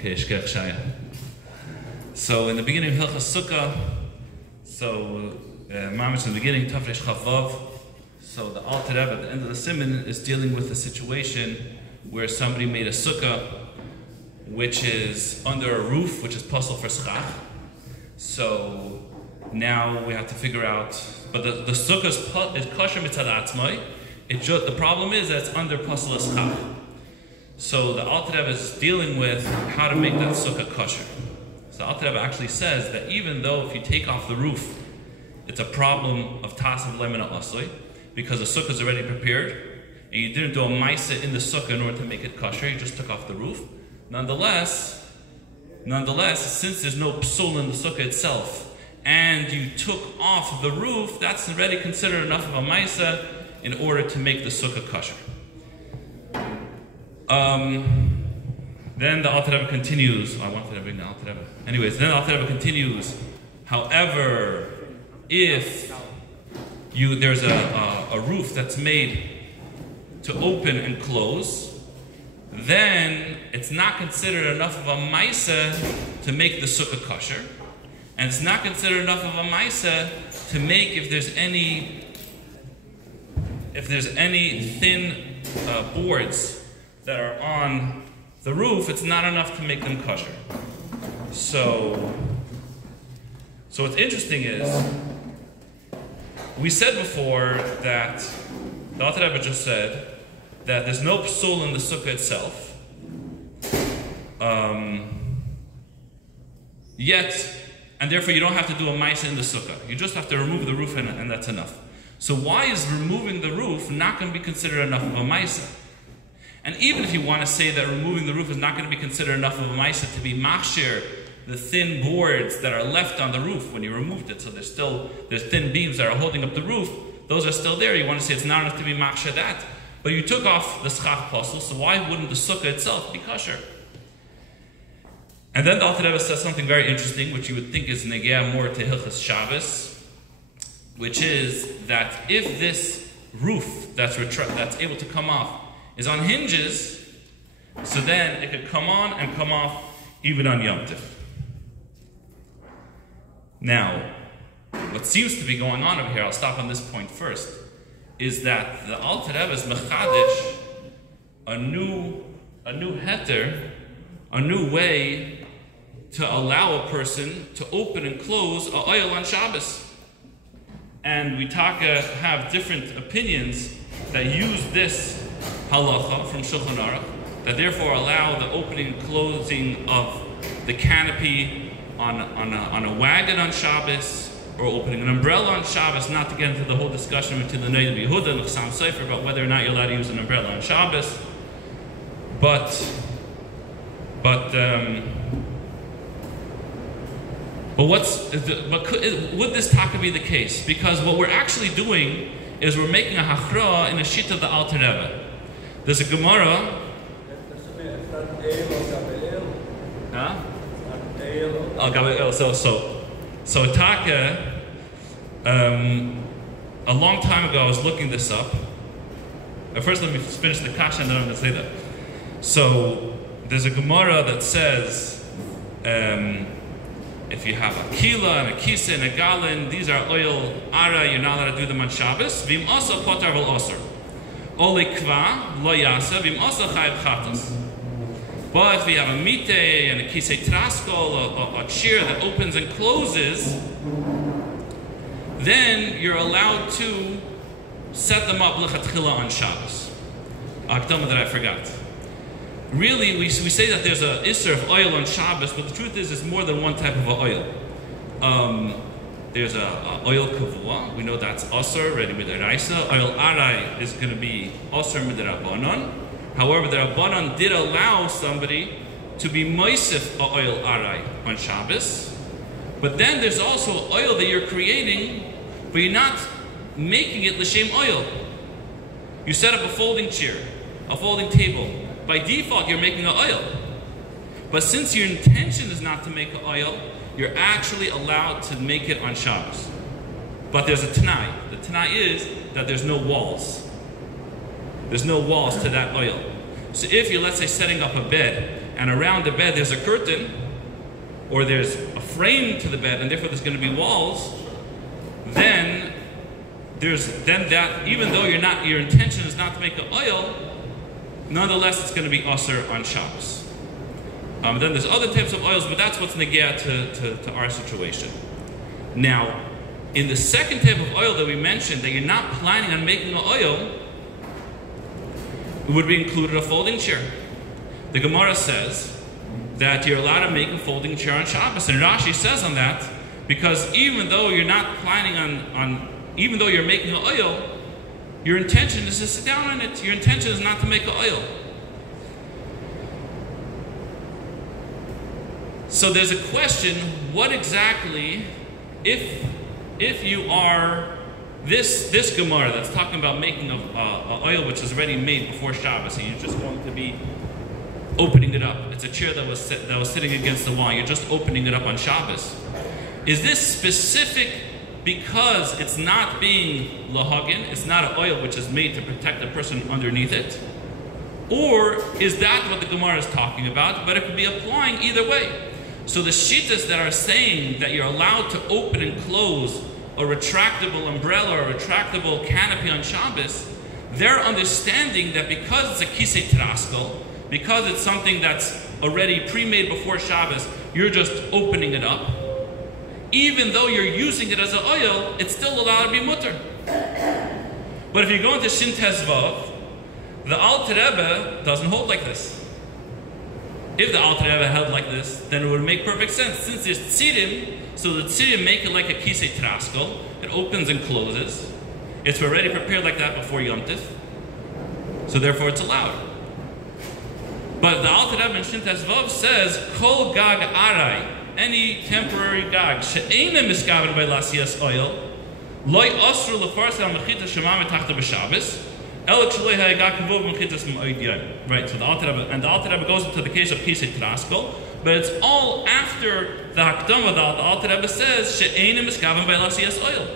Okay, Shkech Shaya. So in the beginning of Hilchas Sukkah, Mamish in the beginning, Tafresh Chavav. So the Alter Rebbe at the end of the Siman is dealing with a situation where somebody made a sukkah which is under a roof, which is puzzle for schach. So now we have to figure out, but the sukkah is kosher mitzad atzmai. The problem is that it's under puzzle schach. So the Alter Rebbe is dealing with how to make that sukkah kosher. So the Alter Rebbe actually says that even though if you take off the roof, it's a problem of tasav lemina asoi, because the sukkah is already prepared, and you didn't do a maisa in the sukkah in order to make it kosher, you just took off the roof. Nonetheless, since there's no psul in the sukkah itself, and you took off the roof, that's already considered enough of a maisa in order to make the sukkah kosher. Then the Alter Rebbe continues. I wanted to bring the Alter Rebbe. Anyways, then the Alter Rebbe continues. However, if there's a roof that's made to open and close, then it's not considered enough of a maisa to make the sukkah kosher, and it's not considered enough of a maisa to make if there's any thin boards that are on the roof, it's not enough to make them kosher. So what's interesting is, we said before that the Alter Rebbe just said that there's no psul in the sukkah itself, and therefore you don't have to do a maisa in the sukkah. You just have to remove the roof and that's enough. So why is removing the roof not going to be considered enough of a maisa? And even if you want to say that removing the roof is not going to be considered enough of a maisa to be machshir the thin boards that are left on the roof when you removed it, so there's thin beams that are holding up the roof, those are still there. You want to say it's not enough to be machshir that, but you took off the schach puzzle, so why wouldn't the sukkah itself be kosher? And then the Alter Rebbe says something very interesting, which you would think is negea more to Hilchas Shabbos, which is that if this roof that's able to come off is on hinges, so then it could come on and come off even on Yom Tov. Now, what seems to be going on over here, I'll stop on this point first, is that the Alter Rebbe is mechadish a new heter, a new way to allow a person to open and close a oil on Shabbos. And we have different opinions that use this halacha from Shulchan Aruch, that therefore allow the opening and closing of the canopy on a wagon on Shabbos, or opening an umbrella on Shabbos, not to get into the whole discussion between the Noda B'Yehuda and the Chassam Sofer about whether or not you're allowed to use an umbrella on Shabbos. But would this taka be the case? Because what we're actually doing is we're making a hachra in a shita of the Alter Rebbe. There's a Gemara. So taka, a long time ago I was looking this up. First let me finish the kasha and then I'm going to say that. So there's a Gemara that says if you have a kila and a kisa and a galin, these are oil ara, you're not allowed to do them on Shabbos. Vim also potar vel osir. Ole kva lo yasa, vim also chayv chatos. But if you have a mite and a kisei traskol, a chair that opens and closes, then you're allowed to set them up lechatchila on Shabbos. Akdama that I forgot. Really, we say that there's a isser of oil on Shabbos, but the truth is it's more than one type of oil. There's a oil kavua. We know that's osir, ready with eraisa. Oil arai is going to be osir midrabanan. However, the Rabbanan did allow somebody to be moisif a oil arai on Shabbos. But then there's also oil that you're creating, but you're not making it l'shem oil. You set up a folding chair, a folding table. By default, you're making an oil. But since your intention is not to make an oil, you're actually allowed to make it on Shabbos. But there's a Tanai. The Tanai is that there's no walls. There's no walls to that oil. So if you're, let's say, setting up a bed and around the bed there's a curtain, or there's a frame to the bed, and therefore there's going to be walls, then that, even though your intention is not to make an oil, nonetheless it's going to be usher on Shabbos. Then there's other types of oils, but that's what's negea to our situation. Now, in the second type of oil that we mentioned, that you're not planning on making an oil, it would be included a folding chair. The Gemara says that you're allowed to make a folding chair on Shabbos, and Rashi says on that, because even though you're not planning even though you're making an oil, your intention is to sit down on it. Your intention is not to make an oil. So there's a question, what exactly, if you are this Gemara that's talking about making an oil which is already made before Shabbos, and you're just going to be opening it up. It's a chair that was sitting against the wall. You're just opening it up on Shabbos. Is this specific because it's not being lahagin, it's not an oil which is made to protect the person underneath it? Or is that what the Gemara is talking about? But it could be applying either way. So the shittas that are saying that you're allowed to open and close a retractable umbrella or a retractable canopy on Shabbos, they're understanding that because it's a kisei traskal, because it's something that's already pre-made before Shabbos, you're just opening it up. Even though you're using it as an oil, it's still allowed to be mutter. But if you go into Shin Tezvav, the Alter Rebbe doesn't hold like this. If the Alter Rebbe held like this, then it would make perfect sense. Since there's tzirim, so the tzirim make it like a kisei traskal. It opens and closes. It's already prepared like that before Yom Tif. So therefore it's allowed. But the Alter Rebbe in Shin Tezvav says, Kol gag arai, any temporary gag, she'einem miskaven by lasiyas oil, loy osru lefarsa al-mechita shema metachta b'Shabbos, elok shaloi ha'egag kavov mechitas m'oid yom. Right, so the Alter Rebbe goes into the case of kisei traskal, but it's all after the Hakdama. The Alter Rebbe says, she'einem miskaven by lasiyas oil.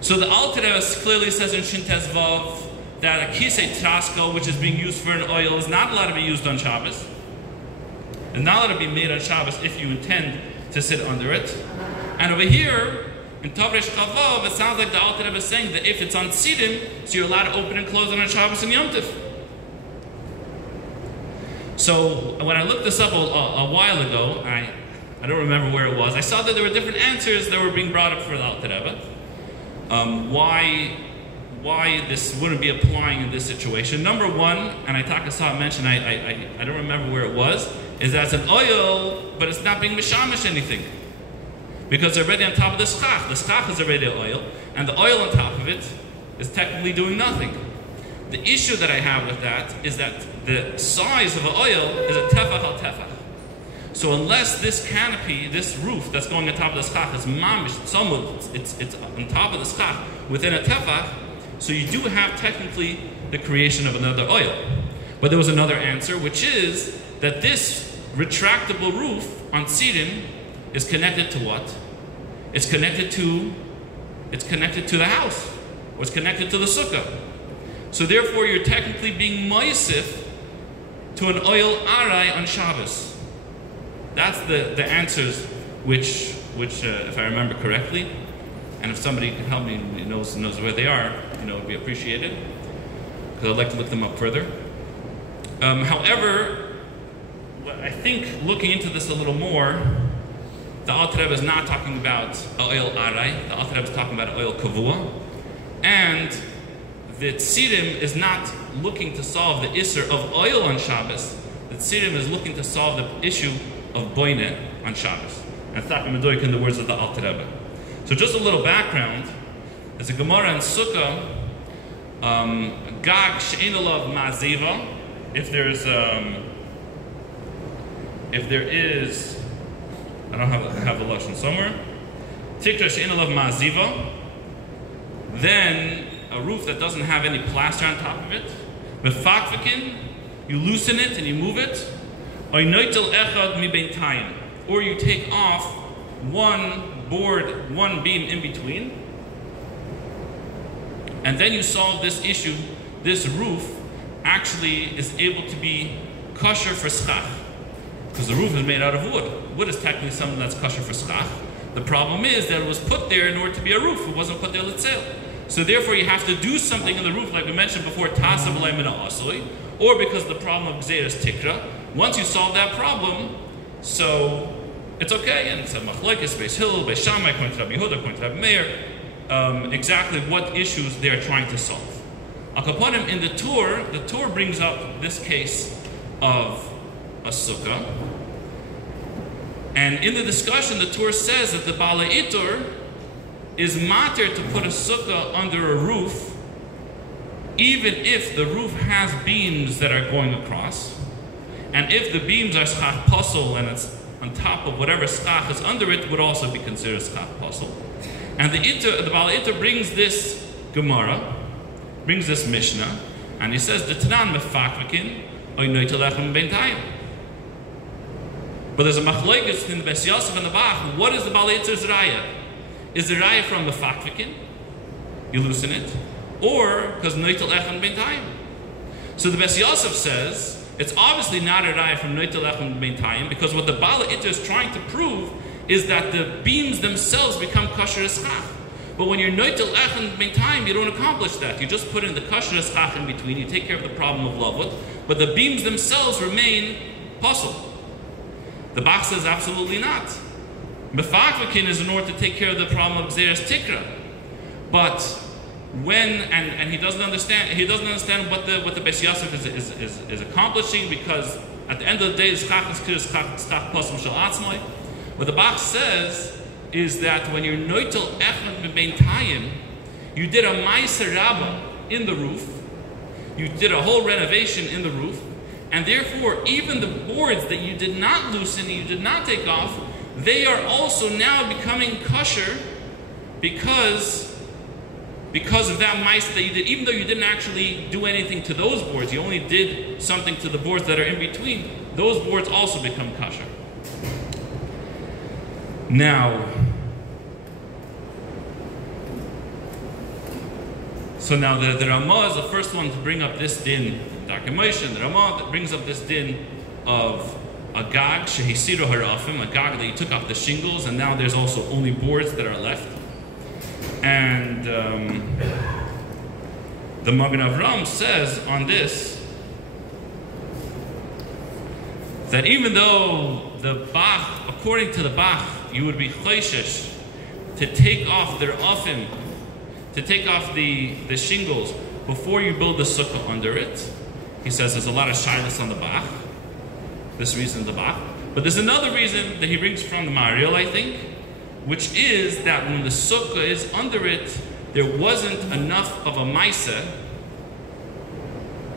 So the Alter Rebbe clearly says in Shin Tezvav that a kisei traskal, which is being used for an oil, is not allowed to be used on Shabbos. It's not allowed to be made on Shabbos if you intend to sit under it. And over here, in Tavresh Chavav, it sounds like the Alter Rebbe is saying that if it's on Tzidim, so you're allowed to open and close it on Shabbos and Yom Tif. So when I looked this up a while ago, I don't remember where it was, I saw that there were different answers that were being brought up for the Alter Rebbe. Why this wouldn't be applying in this situation. Number one, and I saw it mentioned, I don't remember where it was, is that it's an oil, but it's not being mishamish anything. Because they're already on top of the schach. The schach is already oil, and the oil on top of it is technically doing nothing. The issue that I have with that is that the size of the oil is a tefach al tefach. So unless this canopy, this roof that's going on top of the schach is mamish, it's on top of the schach within a tefach, so you do have technically the creation of another oil. But there was another answer, which is that this retractable roof on Tzidim is connected to what? It's connected to the house, or it's connected to the sukkah. So therefore you're technically being moisif to an oil arai on Shabbos. That's the answers which if I remember correctly, and if somebody can help me, knows where they are, it would be appreciated, because I'd like to look them up further. However, I think looking into this a little more, the Alter Rebbe is not talking about oil arai. The Alter Rebbe is talking about oil kavua, and the Tzirim is not looking to solve the isser of oil on Shabbos. The Tzirim is looking to solve the issue of boine on Shabbos. And it's not medoik in the words of the Alter Rebbe. So just a little background. There's a Gemara in Sukkah, Gag she'ein alav ma'ziva. If there is, I don't have the lashon somewhere. Tikra she'ein alav ma'ziva. Then a roof that doesn't have any plaster on top of it. Befakvikin, you loosen it and you move it. Oynoitel echad mi bein tayim. Or you take off one board, one beam in between, and then you solve this issue. This roof actually is able to be kosher for schach. because the roof is made out of wood. Wood is technically something that's kosher for schach. The problem is that it was put there in order to be a roof. It wasn't put there l'tzeil. So therefore you have to do something in the roof, like we mentioned before, tasav alei min ha'asoi, or because of the problem of gzeiras tikra. Once you solve that problem, so it's okay. And it's a machlokes, Beis Hillel, Beis Shammai, according to Rabbi Yehuda, according to Rabbi Meir, exactly what issues they are trying to solve. Al kaponim, in the Torah brings up this case of a sukkah. And in the discussion, the Torah says that the Baalei Itur is mater to put a sukkah under a roof, even if the roof has beams that are going across, and if the beams are schach posel and it's on top of whatever schach is under it, would also be considered schach posel. And the Baalei Itur brings this Gemara, brings this Mishnah, and he says, the Tanan mefakvikin oy noitelechem bentayim. But there's a machlokes in the Beis Yosef and the Bach. What is the Baalei Itur's raya? Is the raya from the fakvikin? You loosen it. Or because noitel echem bentayim. So the Beis Yosef says, it's obviously not a raya from noitel echem bentayim, because what the Baalei Itur is trying to prove is that the beams themselves become kosher eschach. But when you're noitel echem bentayim, you don't accomplish that. You just put in the kosher eschach in between, you take care of the problem of lavut, but the beams themselves remain possible. The Bach says absolutely not. Mefakvikin is in order to take care of the problem of gzeiras tikra. But when, and he doesn't understand what the Beis Yosef is accomplishing, because at the end of the day, schach is kir schach posel shel atzmai. What the Bach says is that when you're noitel echad bentayim, you did a ma'aser rabbah in the roof, you did a whole renovation in the roof, and therefore even the boards that you did not loosen, you did not take off, they are also now becoming kosher because of that mice that you did. Even though you didn't actually do anything to those boards, you only did something to the boards that are in between, those boards also become kosher. Now, so now the Ramah is the first one to bring up this din. Darkei Moshe, the Ramah that brings up this din of a gag shehisiru harafim, a gag that you took off the shingles, and now there's also only boards that are left. And the Magen Avram says on this that even though the Bach, according to the Bach, you would be choishesh to take off their afim, to take off the shingles before you build the sukkah under it. He says there's a lot of shyness on the Bach. This reason the Bach. But there's another reason that he brings from the Maarlo, I think, which is that when the sukkah is under it, there wasn't enough of a maisa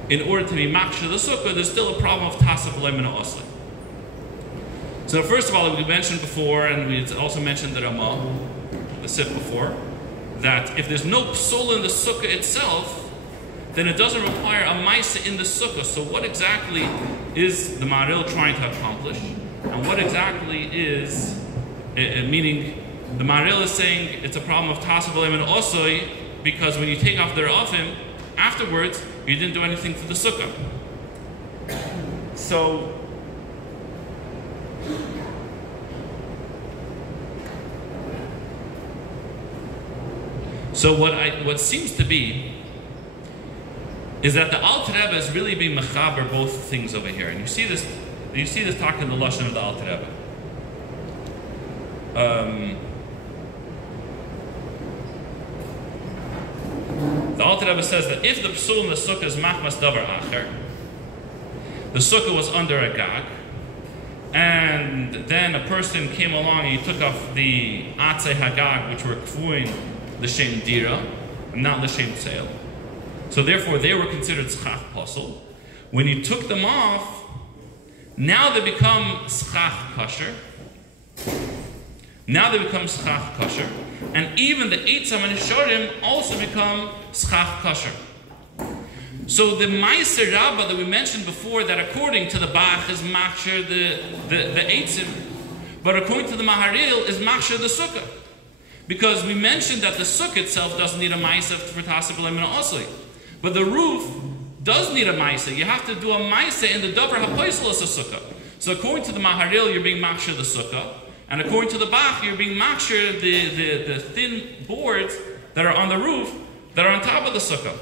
in order to be maksha the sukkah. There's still a problem of tasaf alei min ha'asoi. So first of all, we mentioned before, and we also mentioned the Ramah, the Sif before, that if there's no psul in the sukkah itself, then it doesn't require a maisa in the sukkah. So what exactly is the Maarlo trying to accomplish? And what exactly is, meaning the Maarlo is saying it's a problem of tasaf alei min ha'asoi because when you take off their afim, afterwards, you didn't do anything to the sukkah. So what seems to be is that the Alter Rebbe is really being mechaber both things over here, and you see this talk in the lashon of the Alter Rebbe. The Alter Rebbe says that if the psul in the sukkah is machmas davar acher, the sukkah was under a gag, and then a person came along and he took off the atzei hagag, which were kfuin l'shem dira, and not l'shem tzeil. So therefore they were considered schach posel. When you took them off, now they become schach kosher. Now they become schach kosher. And even the eitzam and shorim also become schach kosher. So the ma'aser rabbah that we mentioned before, that according to the Bach is machsher the eitzim, but according to the Maharil is machsher the sukkah. Because we mentioned that the sukkah itself doesn't need a ma'aser for tasaf alei min ha'asoi. But the roof does need a ma'aser. You have to do a ma'aser in the davar hapoisel as a sukkah. So according to the Maharil, you're being makshir the sukkah, and according to the Bach, you're being makshir the thin boards that are on the roof that are on top of the sukkah.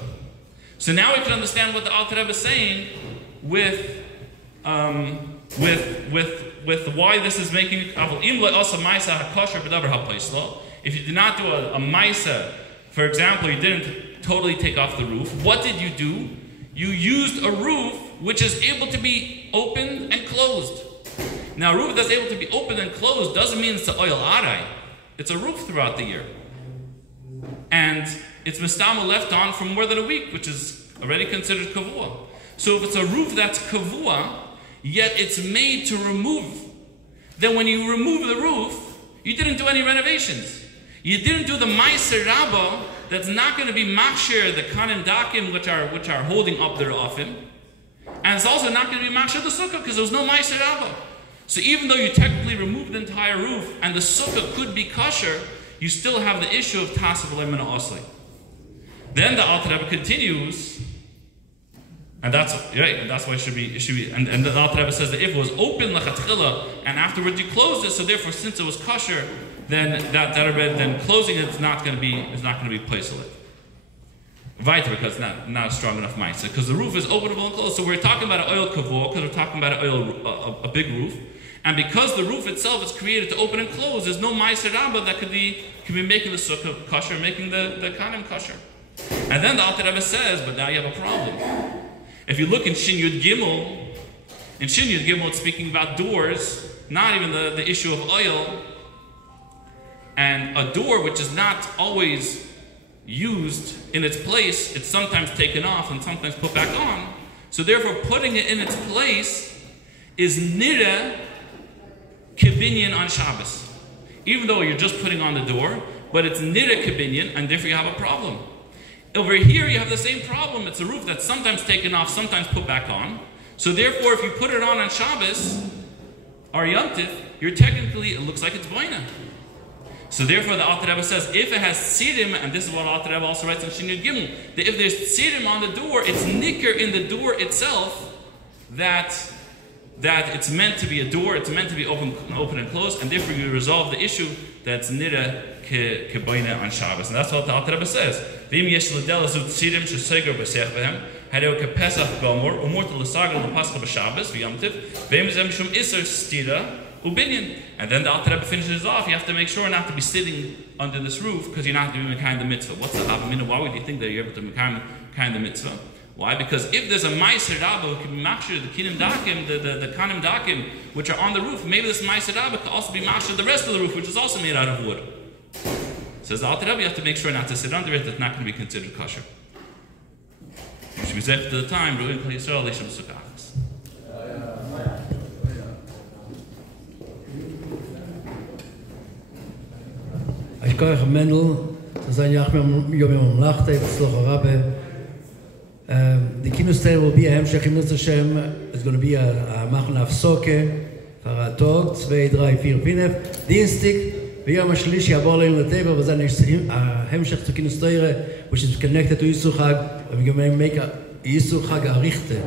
So now we can understand what the Alter Rebbe is saying with why this is making. If you did not do a maisa, for example, you didn't totally take off the roof, what did you do? You used a roof which is able to be opened and closed. Now, a roof that's able to be opened and closed doesn't mean it's an oil arai. It's a roof throughout the year. And it's mistama left on for more than a week, which is already considered kavua. So if it's a roof that's kavua, yet it's made to remove, then when you remove the roof, you didn't do any renovations. You didn't do the ma'aser rabba that's not going to be machshir, the kanim dakim, which are holding up their ofim. And it's also not going to be machshir the sukkah, because there was no ma'aser rabba. So even though you technically removed the entire roof, and the sukkah could be kosher, you still have the issue of tasif lemina osli. Then the Alter Rebbe continues, and that's right, and that's why it should be. And the Alter Rebbe says that if it was open lechatchila and afterwards you closed it, so therefore since it was kosher, then then closing it is not going to be placelet. Weiter, because it's not a strong enough mindset. Because the roof is openable and closed. So we're talking about an oil kavor, because we're talking about a big roof. And because the roof itself is created to open and close, there's no ma'aser rabba that could be making the sukkah kosher, making the kanim kosher. And then the Alter Rebbe says, but now you have a problem. If you look in Shin Yud Gimel, it's speaking about doors, not even the issue of oil. And a door which is not always used in its place, it's sometimes taken off and sometimes put back on. So therefore putting it in its place is nira kibinyan on Shabbos. Even though you're just putting on the door, but it's nira kibinyan, and therefore you have a problem. Over here you have the same problem. It's a roof that's sometimes taken off, sometimes put back on. So therefore if you put it on Shabbos or Yontif, it looks like it's boina. So therefore the Alter Rebbe says, if it has tzirim, and this is what Alter Rebbe also writes in Shin Yud Gimel, that if there's tzirim on the door, it's nicker in the door itself that it's meant to be a door, it's meant to be open and closed, and therefore you resolve the issue that's nira keboina on Shabbos. And that's what the Alter Rebbe says. V'im yesh l'del zu tzirim sheseger b'sech b'hem, hadeu kepesach gomor, umort l'sager l'pascha b'Shabbos, v'yamtiv, v'im zem shum iser stira, ubinyan. And then the Alter Rebbe finishes off. You have to make sure not to be sitting under this roof because you're not doing the kind of mitzvah. What's the avamina? Why would you think that you're able to make kind of mitzvah? Why? Because if there's a ma'aser rabba who can be machshir, the kinim dakim, the kanim dakim, which are on the roof, maybe this ma'aser rabba could also be machshir the rest of the roof, which is also made out of wood. Says the Alter Rebbe, you have to make sure not to sit under it. That's not going to be considered kosher. You should be zeh to the time. Ruin Kol Yisrael Leishem Sukkahs. Ich kann euch Mendel, das sein Jahr mit Yom Lachte, Tzloch Rabbe. The Kийнus will be a Hemshech Kийнus Hashem. It's going to be a Machon Afsoke for a Tog, 2, 3, 4, 5. Dienstag, ביום השלישי יעבור ליל לטבע, וזה ההמשך to Kийнus Torah, which is connected to Yisur Chag, and we're going to make a Yisur Chag Arichte.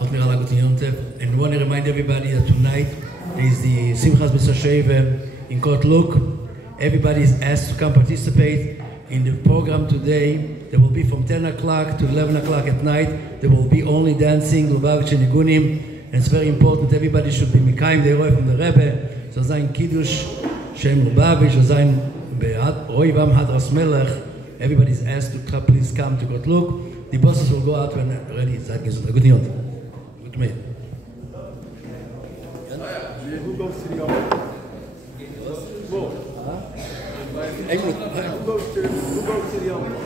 And I want to remind everybody that tonight there is the Simchas B'Sasheva in Kotluk. Everybody is asked to come participate in the program today. There will be from 10 o'clock to 11 o'clock at night. There will be only dancing, Lubavitch and Nigunim. And it's very important. Everybody should be Mikayim Deiroi from the Rebbe. So Zayin Kiddush, Shem Lubavitch, Zayin Roivam Hadras Melech. Everybody is asked to please come to Kotluk. The bosses will go out when ready. Good night. Good night. Who goes to the altar? Who goes to the altar?